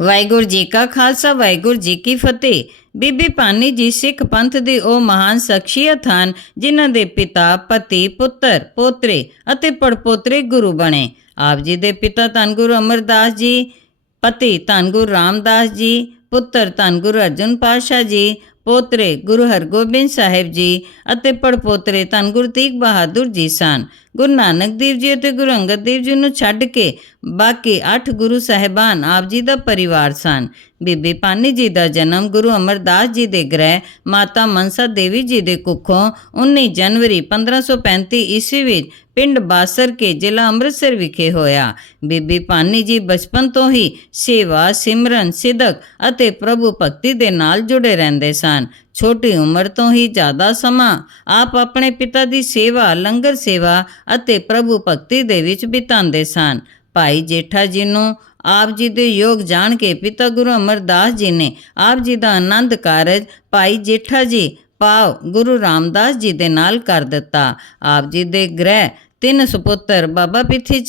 ਵਾਹਿਗੁਰੂ ਜੀ ਕਾ ਖਾਲਸਾ, ਵਾਹਿਗੁਰੂ ਜੀ ਕੀ ਫਤਿਹ। ਬੀਬੀ ਪਾਨੀ ਜੀ ਸਿੱਖ ਪੰਥ ਦੀ ਉਹ ਮਹਾਨ ਸ਼ਖਸੀਅਤ ਹਨ ਜਿਨ੍ਹਾਂ ਦੇ ਪਿਤਾ, ਪਤੀ, ਪੁੱਤਰ, ਪੋਤਰੇ ਅਤੇ ਪੜਪੋਤਰੇ ਗੁਰੂ ਬਣੇ। ਆਪ ਜੀ ਦੇ ਪਿਤਾ ਧੰਨ ਗੁਰੂ ਅਮਰਦਾਸ ਜੀ, ਪਤੀ ਧੰਨ ਗੁਰੂ ਰਾਮਦਾਸ ਜੀ, ਪੁੱਤਰ ਧੰਨ ਗੁਰੂ ਅਰਜਨ ਪਾਤਸ਼ਾਹ ਜੀ ਪੋਤਰੇ ਗੁਰੂ ਹਰਗੋਬਿੰਦ ਸਾਹਿਬ ਜੀ ਅਤੇ ਪੜਪੋਤਰੇ ਧੰਨ ਗੁਰੂ ਤੇਗ ਬਹਾਦਰ ਜੀ ਸਨ। ਗੁਰੂ ਨਾਨਕ ਦੇਵ ਜੀ ਅਤੇ ਗੁਰੂ ਅੰਗਦ ਦੇਵ ਜੀ ਨੂੰ ਛੱਡ ਕੇ ਬਾਕੀ 8 ਗੁਰੂ ਸਾਹਿਬਾਨ ਆਪ ਜੀ ਦਾ ਪਰਿਵਾਰ ਸਨ। ਬੀਬੀ ਪਾਨੀ ਜੀ ਦਾ ਜਨਮ ਗੁਰੂ ਅਮਰਦਾਸ ਜੀ ਦੇ ਗ੍ਰਹਿ ਮਾਤਾ ਮਨਸਾ ਦੇਵੀ ਜੀ ਦੇ ਕੁੱਖੋਂ 19 ਜਨਵਰੀ 1535 ਈਸਵੀ ਵਿੱਚ ਪਿੰਡ ਬਾਸਰ ਕੇ ਜ਼ਿਲ੍ਹਾ ਅੰਮ੍ਰਿਤਸਰ ਵਿਖੇ ਹੋਇਆ। ਬੀਬੀ ਪਾਨੀ ਜੀ ਬਚਪਨ ਤੋਂ ਹੀ ਸੇਵਾ, ਸਿਮਰਨ, ਸਿਦਕ ਅਤੇ ਪ੍ਰਭੂ ਭਗਤੀ ਦੇ ਨਾਲ ਜੁੜੇ ਰਹਿੰਦੇ ਸਨ। ਛੋਟੀ ਉਮਰ ਤੋਂ ਹੀ ਜ਼ਿਆਦਾ ਸਮਾਂ ਆਪ ਆਪਣੇ ਪਿਤਾ ਦੀ ਸੇਵਾ, ਲੰਗਰ ਸੇਵਾ ਅਤੇ ਪ੍ਰਭੂ ਭਗਤੀ ਦੇ ਵਿੱਚ ਬਿਤਾਉਂਦੇ ਸਨ। ਭਾਈ ਜੇਠਾ ਜੀ ਨੂੰ ਆਪ ਜੀ ਦੇ ਯੋਗ ਜਾਣ ਕੇ ਪਿਤਾ ਗੁਰੂ ਅਮਰਦਾਸ ਜੀ ਨੇ ਆਪ ਜੀ ਦਾ ਆਨੰਦ ਕਾਰਜ ਭਾਈ ਜੇਠਾ ਜੀ ਪਾਵ ਗੁਰੂ ਰਾਮਦਾਸ ਜੀ ਦੇ ਨਾਲ ਕਰ ਦਿੱਤਾ। ਆਪ ਜੀ ਦੇ ਗ੍ਰਹਿ ਤਿੰਨ ਸੁਪੁੱਤਰ, ਬਾਬਾ ਪਿੱਥੀ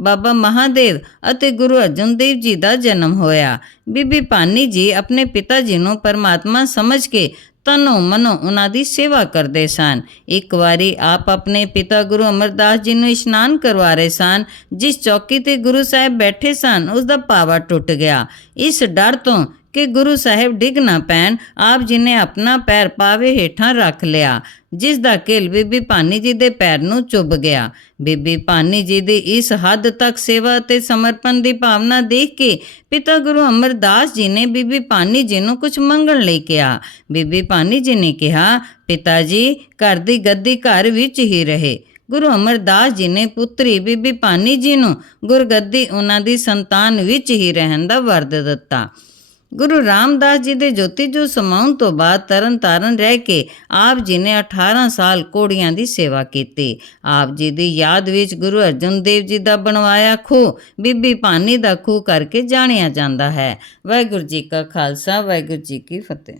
ਬਾਬਾ ਮਹਾਦੇਵ ਅਤੇ ਗੁਰੂ ਅਰਜਨ ਦੇਵ ਜੀ ਦਾ ਜਨਮ ਹੋਇਆ। ਬੀਬੀ ਪਾਨੀ ਜੀ ਆਪਣੇ ਪਿਤਾ ਜੀ ਨੂੰ ਪਰਮਾਤਮਾ ਸਮਝ ਕੇ ਤਨੋ ਮਨੋ ਉਹਨਾਂ ਦੀ ਸੇਵਾ ਕਰਦੇ ਸਨ। ਇੱਕ ਵਾਰੀ ਆਪ ਆਪਣੇ ਪਿਤਾ ਗੁਰੂ ਅਮਰਦਾਸ ਜੀ ਨੂੰ ਇਸ਼ਨਾਨ ਕਰਵਾ ਰਹੇ ਸਨ, ਜਿਸ ਚੌਕੀ ਤੇ ਗੁਰੂ ਸਾਹਿਬ ਬੈਠੇ ਸਨ ਉਸ ਦਾ ਪਾਵਾ ਟੁੱਟ ਗਿਆ। ਇਸ ਡਰ ਤੋਂ ਕਿ ਗੁਰੂ ਸਾਹਿਬ ਡਿੱਗ ਨਾ ਪੈਣ, ਆਪ ਜੀ ਨੇ ਆਪਣਾ ਪੈਰ ਪਾਵੇ ਹੇਠਾਂ ਰੱਖ ਲਿਆ। ਜਿਸ ਦਾ ਕਿਲ ਬੀਬੀ ਪਾਨੀ ਜੀ ਦੇ ਪੈਰ ਨੂੰ ਚੁੱਭ ਗਿਆ। ਬੀਬੀ ਪਾਨੀ ਜੀ ਦੀ ਇਸ ਹੱਦ ਤੱਕ ਸੇਵਾ ਅਤੇ ਸਮਰਪਣ ਦੀ ਭਾਵਨਾ ਦੇਖ ਕੇ ਪਿਤਾ ਗੁਰੂ ਅਮਰਦਾਸ ਜੀ ਨੇ ਬੀਬੀ ਪਾਨੀ ਜੀ ਨੂੰ ਕੁਝ ਮੰਗਣ ਲਈ ਕਿਹਾ। ਬੀਬੀ ਭਾਨੀ ਜੀ ਨੇ ਕਿਹਾ, ਪਿਤਾ ਜੀ, ਘਰ ਦੀ ਗੱਦੀ ਘਰ ਵਿੱਚ ਹੀ ਰਹੇ। ਗੁਰੂ ਅਮਰਦਾਸ ਜੀ ਨੇ ਪੁੱਤਰੀ ਬੀਬੀ ਭਾਨੀ ਜੀ ਨੂੰ ਗੁਰਗੱਦੀ ਉਹਨਾਂ ਦੀ ਸੰਤਾਨ ਵਿੱਚ ਹੀ ਰਹਿਣ ਦਾ ਵਰਦ ਦਿੱਤਾ। ਗੁਰੂ ਰਾਮਦਾਸ ਜੀ ਦੇ ਜੋਤੀ ਜੋ ਸਮਾਉਣ ਤੋਂ ਬਾਅਦ ਤਰਨ ਤਾਰਨ ਰਹਿ ਕੇ ਆਪ ਜੀ ਨੇ 18 ਸਾਲ ਕੋੜੀਆਂ ਦੀ ਸੇਵਾ ਕੀਤੀ। ਆਪ ਜੀ ਦੀ ਯਾਦ ਵਿੱਚ ਗੁਰੂ ਅਰਜਨ ਦੇਵ ਜੀ ਦਾ ਬਣਵਾਇਆ ਖੂਹ, ਬੀਬੀ ਭਾਨੀ ਦਾ ਖੂਹ ਕਰਕੇ ਜਾਣਿਆ ਜਾਂਦਾ ਹੈ। ਵਾਹਿਗੁਰੂ ਜੀ ਕਾ ਖਾਲਸਾ, ਵਾਹਿਗੁਰੂ ਜੀ ਕੀ ਫਤਿਹ।